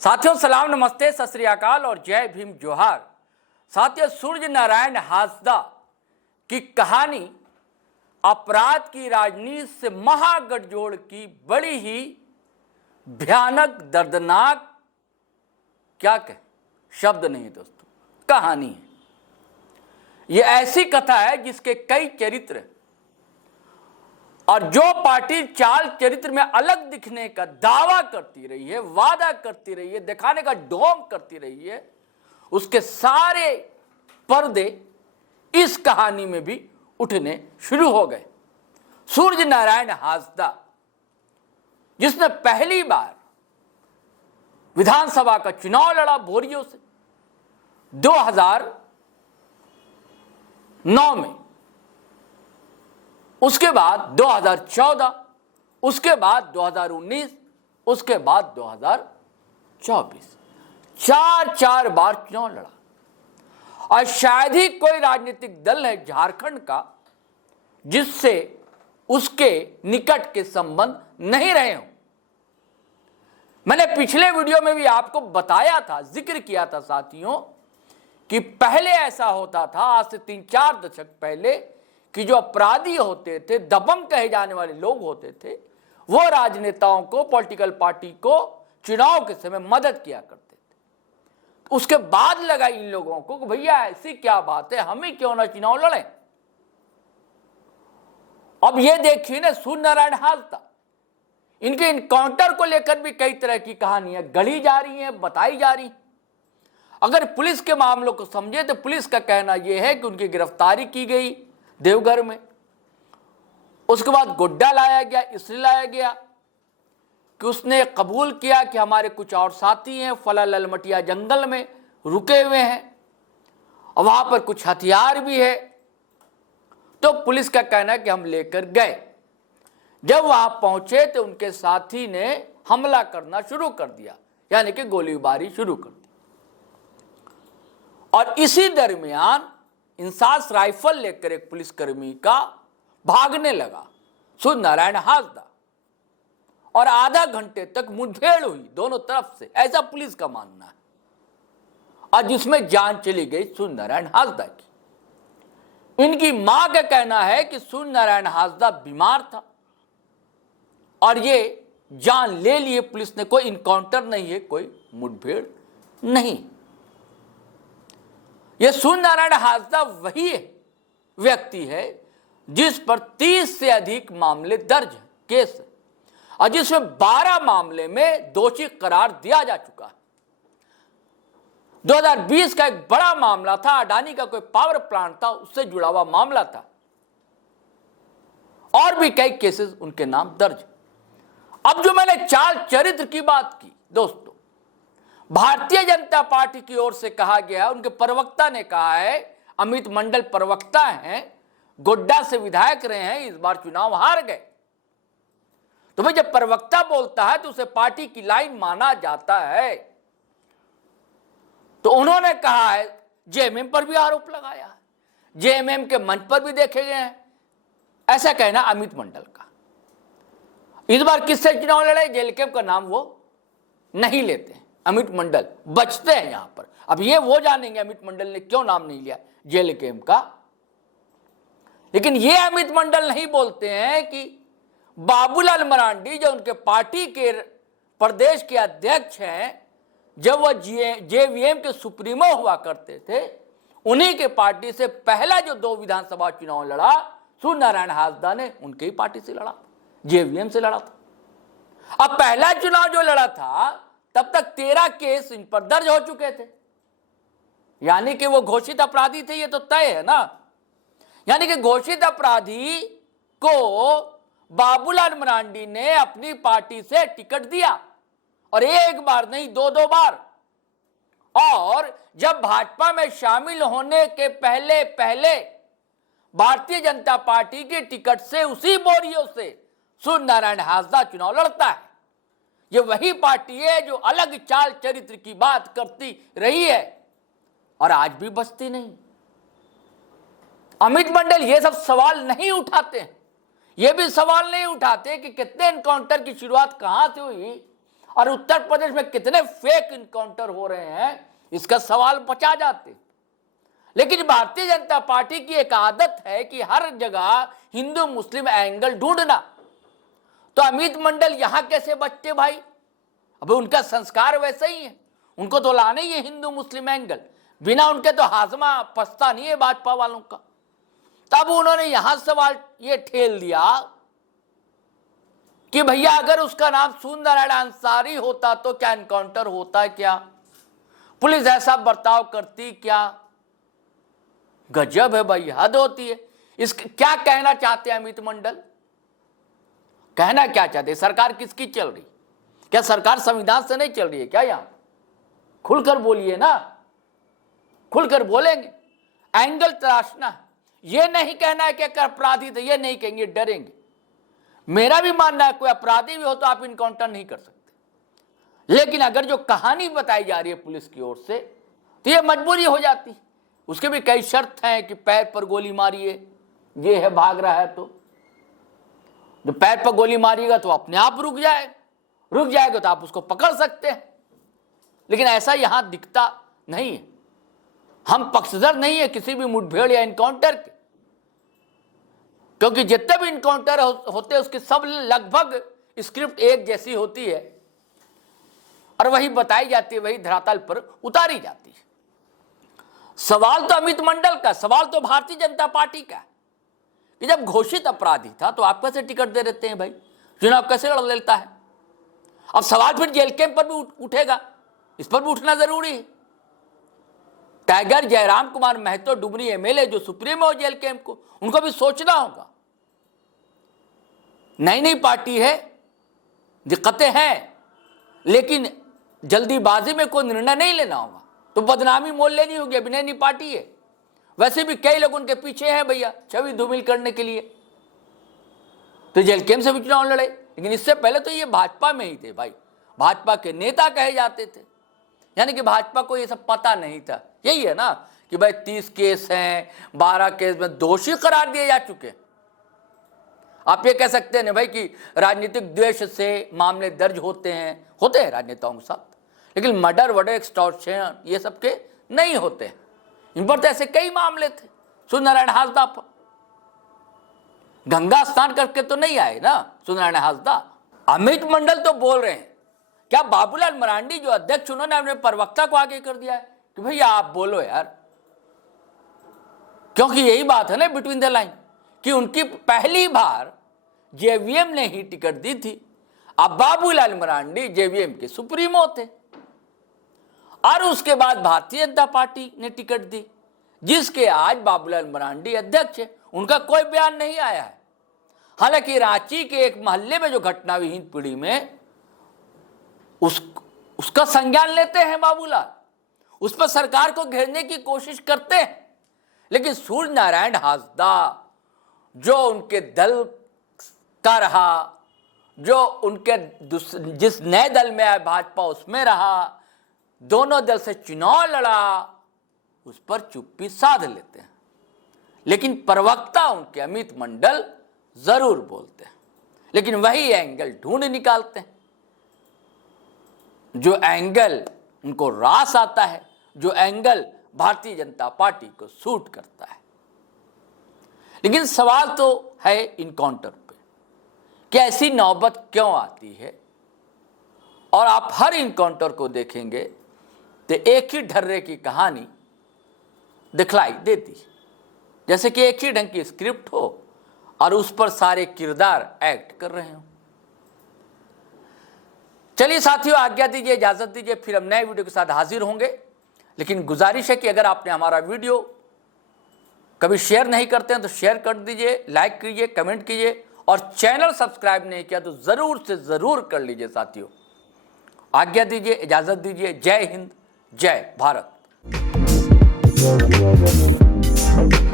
साथियों सलाम, नमस्ते, सत श्री अकाल और जय भीम जोहार। साथियों, सूर्य नारायण हांसदा की कहानी अपराध की राजनीति से महागठजोड़ की बड़ी ही भयानक, दर्दनाक, क्या कहें, शब्द नहीं दोस्तों, कहानी है। यह ऐसी कथा है जिसके कई चरित्र हैं और जो पार्टी चाल चरित्र में अलग दिखने का दावा करती रही है, वादा करती रही है, दिखाने का ढोंग करती रही है, उसके सारे पर्दे इस कहानी में भी उठने शुरू हो गए। सूर्य नारायण हांसदा, जिसने पहली बार विधानसभा का चुनाव लड़ा बोरियो से 2009 में, उसके बाद 2014, उसके बाद 2019, उसके बाद 2024, चार बार चुनाव लड़ा। और शायद ही कोई राजनीतिक दल है झारखंड का जिससे उसके निकट के संबंध नहीं रहे हों। मैंने पिछले वीडियो में भी आपको बताया था, जिक्र किया था साथियों, कि पहले ऐसा होता था, आज से 3-4 दशक पहले, कि जो अपराधी होते थे, दबंग कहे जाने वाले लोग होते थे, वो राजनेताओं को, पॉलिटिकल पार्टी को चुनाव के समय मदद किया करते थे। उसके बाद लगा इन लोगों को कि भैया ऐसी क्या बात है, हमें क्यों ना चुनाव लड़ें। अब ये देखिए ना, सूर्य नारायण हांसदा, इनके इनकाउंटर को लेकर भी कई तरह की कहानियां गढ़ी जा रही हैं, बताई जा रही। अगर पुलिस के मामलों को समझे तो पुलिस का कहना यह है कि उनकी गिरफ्तारी की गई देवघर में, उसके बाद गोड्डा लाया गया, इसलिए लाया गया कि उसने कबूल किया कि हमारे कुछ और साथी हैं, फला ललमटिया जंगल में रुके हुए हैं और वहां पर कुछ हथियार भी है। तो पुलिस का कहना है कि हम लेकर गए। जब वहां पहुंचे तो उनके साथी ने हमला करना शुरू कर दिया, यानी कि गोलीबारी शुरू कर दी। और इसी दरमियान इंसास राइफल लेकर एक पुलिसकर्मी का भागने लगा सूर्य नारायण हांसदा, और आधा घंटे तक मुठभेड़ हुई दोनों तरफ से, ऐसा पुलिस का मानना है, और जिसमें जान चली गई सूर्य नारायण हांसदा की। इनकी मां का कहना है कि सूर्य नारायण हांसदा बीमार था और ये जान ले लिए पुलिस ने। कोई इनकाउंटर नहीं है, कोई मुठभेड़ नहीं। यह सूर्य नारायण हांसदा वही व्यक्ति है जिस पर 30 से अधिक मामले दर्ज हैं, केस है, और जिसमें 12 मामले में दोषी करार दिया जा चुका है। 2020 का एक बड़ा मामला था, अडानी का कोई पावर प्लांट था, उससे जुड़ा हुआ मामला था, और भी कई केसेस उनके नाम दर्ज। अब जो मैंने चाल चरित्र की बात की दोस्तों, भारतीय जनता पार्टी की ओर से कहा गया, उनके प्रवक्ता ने कहा है, अमित मंडल प्रवक्ता हैं, गोड्डा से विधायक रहे हैं, इस बार चुनाव हार गए। तो भाई जब प्रवक्ता बोलता है तो उसे पार्टी की लाइन माना जाता है। तो उन्होंने कहा है, जेएमएम पर भी आरोप लगाया है, जेएमएम के मंच पर भी देखे गए हैं, ऐसा कहना अमित मंडल का। इस बार किससे चुनाव लड़े, जेएलके का नाम वो नहीं लेते हैं, अमित मंडल बचते हैं यहां पर। अब ये वो जानेंगे अमित मंडल ने क्यों नाम नहीं लिया जेएलके का। लेकिन ये अमित मंडल नहीं बोलते हैं कि बाबूलाल मरांडी, जो उनके पार्टी के प्रदेश के अध्यक्ष हैं, जब वह जेवीएम के सुप्रीमो हुआ करते थे, उन्हीं के पार्टी से पहला जो 2 विधानसभा चुनाव लड़ा सूर्य नारायण हांसदा ने, उनके ही पार्टी से लड़ा, जेवीएम से लड़ा था। अब पहला चुनाव जो लड़ा था तब तक 13 केस इन पर दर्ज हो चुके थे, यानी कि वो घोषित अपराधी थे, ये तो तय है ना। यानी कि घोषित अपराधी को बाबूलाल मरांडी ने अपनी पार्टी से टिकट दिया, और एक बार नहीं, 2 बार। और जब भाजपा में शामिल होने के पहले भारतीय जनता पार्टी की टिकट से, उसी बोरियो से सूर्य नारायण हांसदा चुनाव लड़ता है। ये वही पार्टी है जो अलग चाल चरित्र की बात करती रही है और आज भी बचती नहीं। अमित मंडल ये सब सवाल नहीं उठाते हैं, ये भी सवाल नहीं उठाते कि कितने एनकाउंटर की शुरुआत कहां से हुई और उत्तर प्रदेश में कितने फेक इनकाउंटर हो रहे हैं, इसका सवाल बचा जाते। लेकिन भारतीय जनता पार्टी की एक आदत है कि हर जगह हिंदू मुस्लिम एंगल ढूंढना। तो अमित मंडल यहां कैसे बचते भाई? अब उनका संस्कार वैसे ही है, उनको तो लाना ही है हिंदू मुस्लिम एंगल, बिना उनके तो हाजमा पछता नहीं है भाजपा वालों का। तब उन्होंने यहां सवाल ये ठेल दिया कि भैया अगर उसका नाम सुंदरनारायण अंसारी होता तो क्या इनकाउंटर होता क्या? पुलिस ऐसा बर्ताव करती क्या? गजब है भाई, हद होती है। इस क्या कहना चाहते हैं अमित मंडल? कहना क्या चाहते हैं? सरकार किसकी चल रही? क्या सरकार संविधान से नहीं चल रही है क्या? यहां खुलकर बोलिए ना, खुलकर बोलेंगे। एंगल तराशना, ये नहीं कहना है कि अपराधी थे, ये नहीं कहेंगे, डरेंगे। मेरा भी मानना है कोई अपराधी भी हो तो आप इनकाउंटर नहीं कर सकते, लेकिन अगर जो कहानी बताई जा रही है पुलिस की ओर से तो ये मजबूरी हो जाती। उसके भी कई शर्त हैं कि पैर पर गोली मारिए, ये है भाग रहा है तो जो पैर पर गोली मारिएगा तो अपने आप रुक जाएगा तो आप उसको पकड़ सकते हैं। लेकिन ऐसा यहां दिखता नहीं है। हम पक्षधर नहीं है किसी भी मुठभेड़ या इनकाउंटर के, क्योंकि जितने भी इनकाउंटर होते हैं उसकी सब लगभग स्क्रिप्ट एक जैसी होती है और वही बताई जाती है, वही धरातल पर उतारी जाती है। सवाल तो अमित मंडल का, सवाल तो भारतीय जनता पार्टी का कि जब घोषित अपराधी था तो आप कैसे टिकट दे देते हैं भाई? चुनाव कैसे लड़ लेता है? अब सवाल फिर जेल कैंप पर भी उठेगा, इस पर भी उठना जरूरी है। टाइगर जयराम कुमार महतो डुमरी एमएलए जो सुप्रीमो हो जेल कैंप को, उनको भी सोचना होगा। नई पार्टी है, दिक्कतें हैं, लेकिन जल्दीबाजी में कोई निर्णय नहीं लेना होगा तो बदनामी मोल लेनी होगी। अभी नई पार्टी है, वैसे भी कई लोग उनके पीछे हैं भैया छवि धूमिल करने के लिए, तो जेल कैंप से भी चुनाव लड़े। लेकिन इससे पहले तो ये भाजपा में ही थे भाई, भाजपा के नेता कहे जाते थे, यानी कि भाजपा को ये सब पता नहीं था। यही है ना कि भाई 30 केस हैं, 12 केस में दोषी करार दिए जा चुके। आप ये कह सकते हैं ना भाई कि राजनीतिक द्वेष से मामले दर्ज होते हैं राजनेताओं के साथ, लेकिन मर्डर वर्डर एक्सटॉर्शन ये सब के नहीं होते। इन पर तो ऐसे कई मामले थे। सुंदरनारायण हासदा पर गंगा स्नान करके तो नहीं आए ना सुंदरनारायण हासदा। अमित मंडल तो बोल रहे हैं, क्या बाबूलाल मरांडी जो अध्यक्ष, उन्होंने अपने प्रवक्ता को आगे कर दिया है कि भैया आप बोलो यार, क्योंकि यही बात है ना बिटवीन द लाइन कि उनकी पहली बार जेवीएम ने ही टिकट दी थी। अब बाबूलाल मरांडी जेवीएम के सुप्रीमो थे और उसके बाद भारतीय जनता पार्टी ने टिकट दी, जिसके आज बाबूलाल मरांडी अध्यक्ष है। उनका कोई बयान नहीं आया है। हालांकि रांची के एक मोहल्ले में जो घटना हुई हिंद पीढ़ी में, उसका संज्ञान लेते हैं बाबूलाल, उस पर सरकार को घेरने की कोशिश करते हैं। लेकिन सूर्यनारायण हासदा जो उनके दल का रहा, जो उनके जिस नए दल में आया भाजपा उसमें रहा, दोनों दल से चुनाव लड़ा, उस पर चुप्पी साध लेते हैं। लेकिन प्रवक्ता उनके अमित मंडल जरूर बोलते हैं, लेकिन वही एंगल ढूंढ निकालते हैं, जो एंगल उनको रास आता है, जो एंगल भारतीय जनता पार्टी को सूट करता है। लेकिन सवाल तो है इनकाउंटर पे कि ऐसी नौबत क्यों आती है। और आप हर इनकाउंटर को देखेंगे तो एक ही ढर्रे की कहानी दिखलाई देती है, जैसे कि एक ही ढंग की स्क्रिप्ट हो और उस पर सारे किरदार एक्ट कर रहे हो। चलिए साथियों, आज्ञा दीजिए, इजाजत दीजिए, फिर हम नए वीडियो के साथ हाजिर होंगे। लेकिन गुजारिश है कि अगर आपने हमारा वीडियो कभी शेयर नहीं करते हैं तो शेयर कर दीजिए, लाइक कीजिए, कमेंट कीजिए, और चैनल सब्सक्राइब नहीं किया तो जरूर से जरूर कर लीजिए साथियों। आज्ञा दीजिए, इजाजत दीजिए। जय हिंद, जय भारत।